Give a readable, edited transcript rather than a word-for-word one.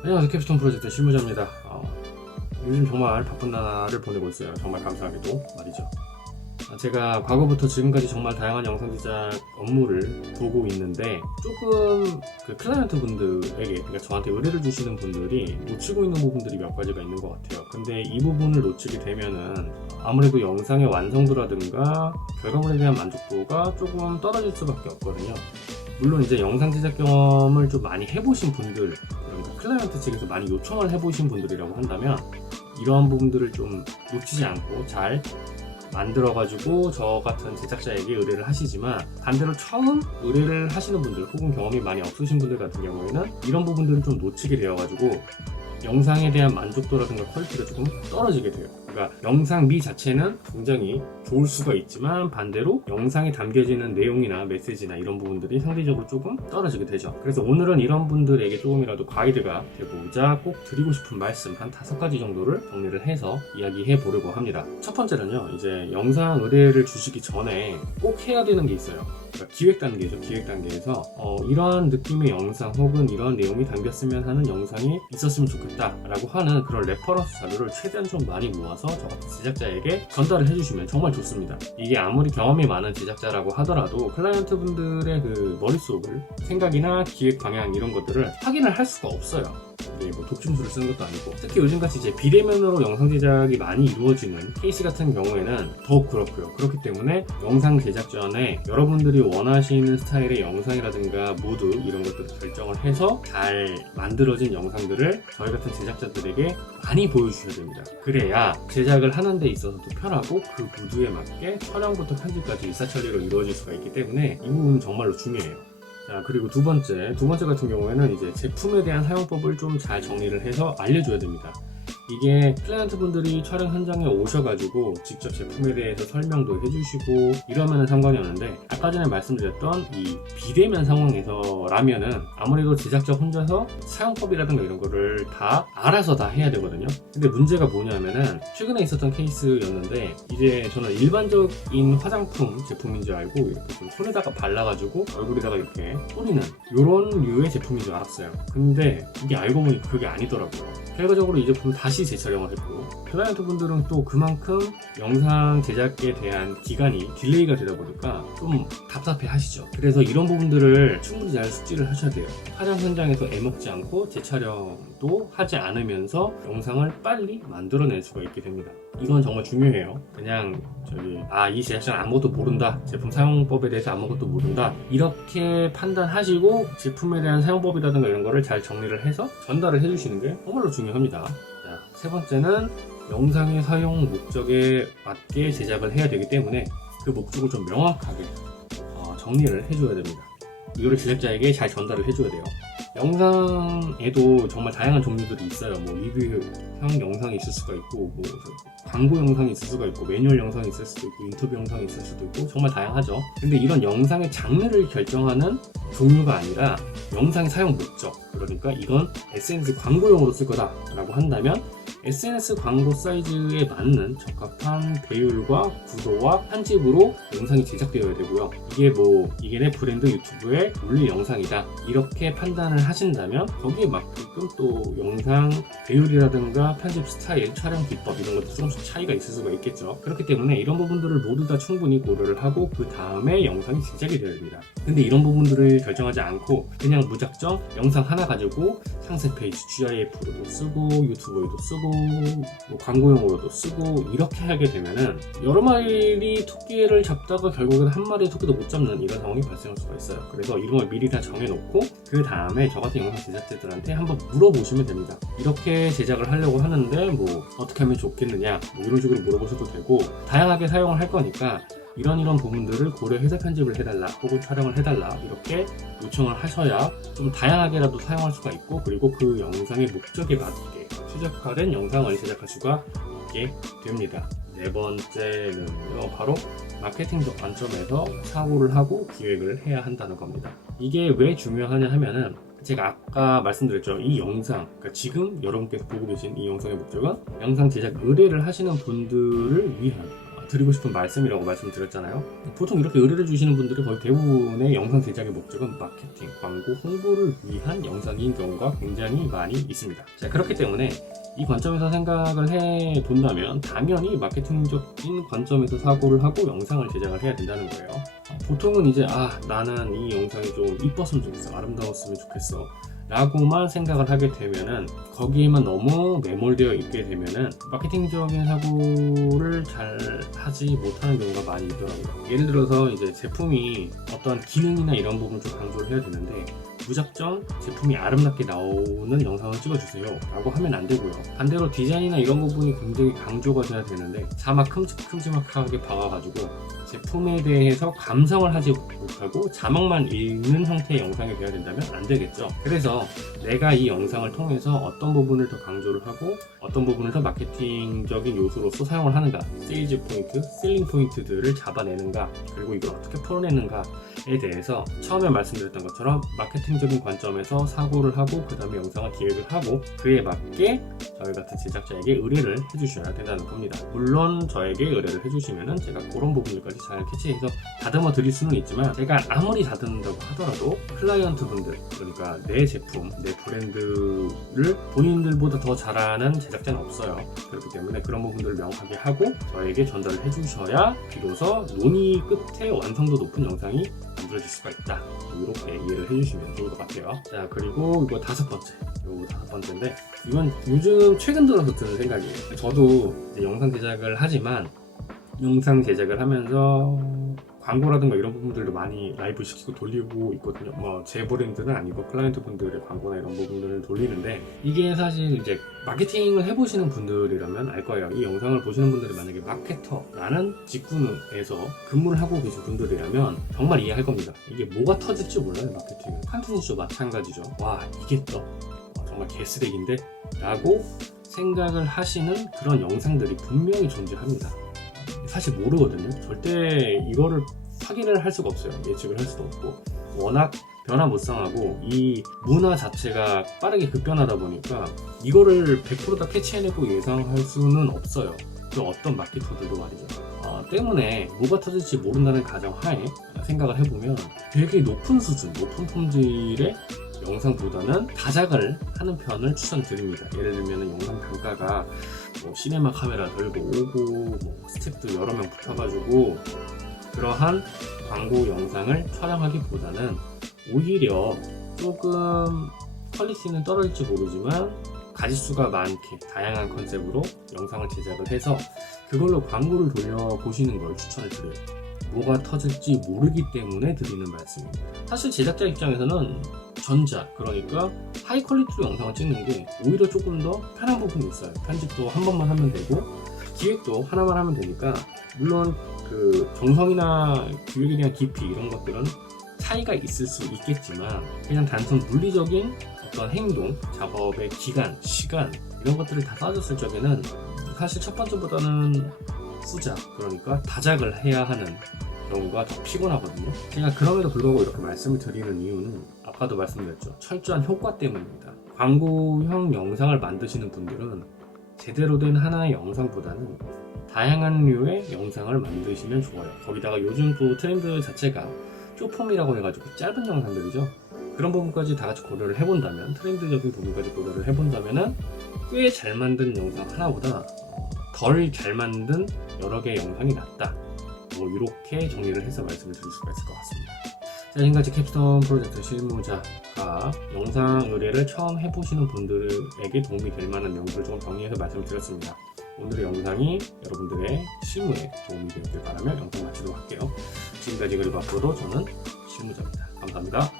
안녕하세요. 캡스톤 프로젝트 실무자입니다. 요즘 정말 바쁜 나날을 보내고 있어요. 정말 감사하게도 말이죠. 제가 과거부터 지금까지 정말 다양한 영상 제작 업무를 보고 있는데 조금 그 클라이언트 분들에게, 그러니까 저한테 의뢰를 주시는 분들이 놓치고 있는 부분들이 몇 가지가 있는 것 같아요. 근데 이 부분을 놓치게 되면은 아무래도 영상의 완성도라든가 결과물에 대한 만족도가 조금 떨어질 수밖에 없거든요. 물론 이제 영상 제작 경험을 좀 많이 해보신 분들, 그러니까 클라이언트 측에서 많이 요청을 해보신 분들이라고 한다면 이러한 부분들을 좀 놓치지 않고 잘 만들어가지고 저 같은 제작자에게 의뢰를 하시지만, 반대로 처음 의뢰를 하시는 분들 혹은 경험이 많이 없으신 분들 같은 경우에는 이런 부분들을 좀 놓치게 되어가지고 영상에 대한 만족도라든가 퀄리티가 조금 떨어지게 돼요. 그러니까 영상미 자체는 굉장히 좋을 수가 있지만 반대로 영상에 담겨지는 내용이나 메시지나 이런 부분들이 상대적으로 조금 떨어지게 되죠. 그래서 오늘은 이런 분들에게 조금이라도 가이드가 되고자 꼭 드리고 싶은 말씀 한 5가지 정도를 정리를 해서 이야기해 보려고 합니다. 첫 번째는요, 이제 영상 의뢰를 주시기 전에 꼭 해야 되는 게 있어요. 그러니까 기획 단계죠. 기획 단계에서 이러한 느낌의 영상 혹은 이러한 내용이 담겼으면 하는 영상이 있었으면 좋겠다 라고 하는 그런 레퍼런스 자료를 최대한 좀 많이 모아서 저 같은 제작자에게 전달을 해주시면 정말 좋습니다. 이게 아무리 경험이 많은 제작자라고 하더라도 클라이언트 분들의 그 머릿속을, 생각이나 기획 방향 이런 것들을 확인을 할 수가 없어요. 뭐 독침술을 쓰는 것도 아니고, 특히 요즘같이 이제 비대면으로 영상 제작이 많이 이루어지는 케이스 같은 경우에는 더욱 그렇고요. 그렇기 때문에 영상 제작 전에 여러분들이 원하시는 스타일의 영상이라든가 무드 이런 것들을 결정을 해서 잘 만들어진 영상들을 저희 같은 제작자들에게 많이 보여주셔야 됩니다. 그래야 제작을 하는 데 있어서도 편하고 그 무드에 맞게 촬영부터 편집까지 일사천리로 이루어질 수가 있기 때문에 이 부분은 정말로 중요해요. 자, 그리고 두 번째 같은 경우에는 이제 제품에 대한 사용법을 좀 잘 정리를 해서 알려줘야 됩니다. 이게 클라이언트 분들이 촬영 현장에 오셔가지고 직접 제품에 대해서 설명도 해주시고 이러면은 상관이 없는데, 아까 전에 말씀드렸던 이 비대면 상황에서라면은 아무래도 제작자 혼자서 사용법이라든가 이런 거를 다 알아서 다 해야 되거든요. 근데 문제가 뭐냐면은 최근에 있었던 케이스였는데, 이제 저는 일반적인 화장품 제품인 줄 알고 이렇게 좀 손에다가 발라가지고 얼굴에다가 이렇게 뿌리는 이런 류의 제품인 줄 알았어요. 근데 이게 알고 보니 그게 아니더라고요. 결과적으로 이 제품을 다시 재촬영을 했고, 클라이언트 분들은 또 그만큼 영상 제작에 대한 기간이 딜레이가 되다 보니까 좀 답답해 하시죠. 그래서 이런 부분들을 충분히 잘 숙지를 하셔야 돼요. 촬영 현장에서 애먹지 않고 재촬영도 하지 않으면서 영상을 빨리 만들어낼 수가 있게 됩니다. 이건 정말 중요해요. 그냥 이 제작자는 아무것도 모른다, 제품 사용법에 대해서 아무것도 모른다, 이렇게 판단하시고 제품에 대한 사용법이라든가 이런 거를 잘 정리를 해서 전달을 해주시는 게 정말로 중요합니다. 자, 세 번째는 영상의 사용 목적에 맞게 제작을 해야 되기 때문에 그 목적을 좀 명확하게 정리를 해줘야 됩니다. 이거를 제작자에게 잘 전달을 해줘야 돼요. 영상에도 정말 다양한 종류들이 있어요. 뭐 리뷰형 영상이 있을 수가 있고, 뭐 광고 영상이 있을 수가 있고, 매뉴얼 영상이 있을 수도 있고, 인터뷰 영상이 있을 수도 있고, 정말 다양하죠. 근데 이런 영상의 장르를 결정하는 종류가 아니라 영상의 사용 목적, 그러니까 이건 SNS 광고용으로 쓸 거다 라고 한다면 SNS 광고 사이즈에 맞는 적합한 배율과 구도와 편집으로 영상이 제작되어야 되고요. 이게 내 브랜드 유튜브에 올릴 영상이다, 이렇게 판단을 하신다면 거기에 맞게끔 또 영상 배율이라든가 편집 스타일, 촬영 기법 이런 것도 조금씩 차이가 있을 수가 있겠죠. 그렇기 때문에 이런 부분들을 모두 다 충분히 고려를 하고 그 다음에 영상이 제작이 되어야 됩니다. 근데 이런 부분들을 결정하지 않고 그냥 무작정 영상 하나 가지고 상세 페이지 GIF로도 쓰고 유튜브에도 쓰고 뭐 광고용으로도 쓰고 이렇게 하게 되면은 여러 마리 토끼를 잡다가 결국에는 한 마리의 토끼도 못 잡는 이런 상황이 발생할 수가 있어요. 그래서 이런 걸 미리 다 정해놓고 그 다음에 저 같은 영상 제작자들한테 한번 물어보시면 됩니다. 이렇게 제작을 하려고 하는데 뭐 어떻게 하면 좋겠느냐, 뭐 이런 식으로 물어보셔도 되고, 다양하게 사용을 할 거니까 이런 부분들을 고려해서 편집을 해달라 혹은 촬영을 해달라 이렇게 요청을 하셔야 좀 다양하게라도 사용할 수가 있고, 그리고 그 영상의 목적에 맞게 최적화된 영상을 제작할 수가 있게 됩니다. 네 번째는요, 바로 마케팅적 관점에서 사고를 하고 기획을 해야 한다는 겁니다. 이게 왜 중요하냐 하면은, 제가 아까 말씀드렸죠. 이 영상, 그러니까 지금 여러분께서 보고 계신 이 영상의 목적은 영상 제작 의뢰를 하시는 분들을 위한 드리고 싶은 말씀이라고 말씀드렸잖아요. 보통 이렇게 의뢰를 주시는 분들이 거의 대부분의 영상 제작의 목적은 마케팅, 광고, 홍보를 위한 영상인 경우가 굉장히 많이 있습니다. 자, 그렇기 때문에 이 관점에서 생각을 해 본다면 당연히 마케팅적인 관점에서 사고를 하고 영상을 제작을 해야 된다는 거예요. 보통은 이제 나는 이 영상이 좀 이뻤으면 좋겠어, 아름다웠으면 좋겠어 라고만 생각을 하게 되면은, 거기에만 너무 매몰되어 있게 되면은 마케팅적인 사고를 잘 하지 못하는 경우가 많이 있더라고요. 예를 들어서 이제 제품이 어떠한 기능이나 이런 부분을 좀 강조를 해야 되는데 무작정 제품이 아름답게 나오는 영상을 찍어주세요 라고 하면 안 되고요. 반대로 디자인이나 이런 부분이 굉장히 강조가 돼야 되는데 자막 큼직큼직하게 박아가지고 제품에 대해서 감상을 하지 못하고 자막만 읽는 형태의 영상이 되어야 된다면 안 되겠죠. 그래서 내가 이 영상을 통해서 어떤 부분을 더 강조를 하고 어떤 부분을 더 마케팅적인 요소로서 사용을 하는가, 세일즈 포인트, 셀링 포인트들을 잡아내는가, 그리고 이걸 어떻게 풀어내는가에 대해서 처음에 말씀드렸던 것처럼 마케팅적인 관점에서 사고를 하고 그 다음에 영상을 기획을 하고 그에 맞게 저희 같은 제작자에게 의뢰를 해주셔야 된다는 겁니다. 물론 저에게 의뢰를 해주시면은 제가 그런 부분들까지 잘 캐치해서 다듬어 드릴 수는 있지만, 제가 아무리 다듬는다고 하더라도 클라이언트 분들, 그러니까 내 제품, 내 브랜드를 본인들보다 더 잘하는 제작자는 없어요. 그렇기 때문에 그런 부분들을 명확하게 하고 저에게 전달을 해주셔야 비로소 논의 끝에 완성도 높은 영상이 만들어질 수가 있다. 이렇게 이해를 해주시면 좋을 것 같아요. 자, 그리고 이거 다섯 번째인데 이건 요즘 최근 들어서 드는 생각이에요. 저도 이제 영상 제작을 하지만 영상 제작을 하면서 광고라든가 이런 부분들도 많이 라이브 시키고 돌리고 있거든요. 제 브랜드는 아니고 클라이언트 분들의 광고나 이런 부분들을 돌리는데, 이게 사실 이제 마케팅을 해보시는 분들이라면 알 거예요. 이 영상을 보시는 분들이 만약에 마케터라는 직군에서 근무를 하고 계신 분들이라면 정말 이해할 겁니다. 이게 뭐가 터질지 몰라요. 마케팅은 컨텐츠도 마찬가지죠. 와, 이게 또 정말 개쓰레기인데? 라고 생각을 하시는 그런 영상들이 분명히 존재합니다. 사실 모르거든요. 절대 이거를 확인을 할 수가 없어요. 예측을 할 수도 없고, 워낙 변화무쌍하고 이 문화 자체가 빠르게 급변하다 보니까 이거를 100% 다 캐치해내고 예상할 수는 없어요. 그 어떤 마케터들도 말이죠. 때문에 뭐가 터질지 모른다는 가정하에 생각을 해보면 되게 높은 수준, 높은 품질의 영상보다는 다작을 하는 편을 추천드립니다. 예를 들면 영상 단가가 시네마 카메라 들고 오고 스태프도 여러 명 붙어가지고 그러한 광고 영상을 촬영하기보다는 오히려 조금 퀄리티는 떨어질지 모르지만 가짓수가 많게 다양한 컨셉으로 영상을 제작을 해서 그걸로 광고를 돌려보시는 걸 추천을 드려요. 뭐가 터질지 모르기 때문에 드리는 말씀입니다. 사실 제작자 입장에서는 그러니까 하이 퀄리티로 영상을 찍는 게 오히려 조금 더 편한 부분이 있어요. 편집도 한 번만 하면 되고 기획도 하나만 하면 되니까, 물론 그 정성이나 기획에 대한 깊이 이런 것들은 차이가 있을 수 있겠지만 그냥 단순 물리적인 어떤 행동, 작업의 기간, 시간 이런 것들을 다 따졌을 적에는 사실 첫 번째보다는 후작, 그러니까 다작을 해야 하는 경우가 더 피곤하거든요. 제가 그럼에도 불구하고 이렇게 말씀을 드리는 이유는 아까도 말씀드렸죠. 철저한 효과 때문입니다. 광고형 영상을 만드시는 분들은 제대로 된 하나의 영상보다는 다양한 류의 영상을 만드시면 좋아요. 거기다가 요즘 또 트렌드 자체가 쇼폼이라고 해가지고 짧은 영상들이죠. 그런 부분까지 다 같이 고려를 해본다면, 트렌드적인 부분까지 고려를 해본다면은 꽤 잘 만든 영상 하나보다 덜 잘 만든 여러 개의 영상이 낫다. 이렇게 정리를 해서 말씀을 드릴 수가 있을 것 같습니다. 자, 지금까지 캡스톤 프로젝트 실무자가 영상 의뢰를 처음 해보시는 분들에게 도움이 될 만한 내용들을 좀 정리해서 말씀을 드렸습니다. 오늘의 영상이 여러분들의 실무에 도움이 되었길 바라며 영상 마치도록 할게요. 지금까지, 그리고 앞으로도 저는 실무자입니다. 감사합니다.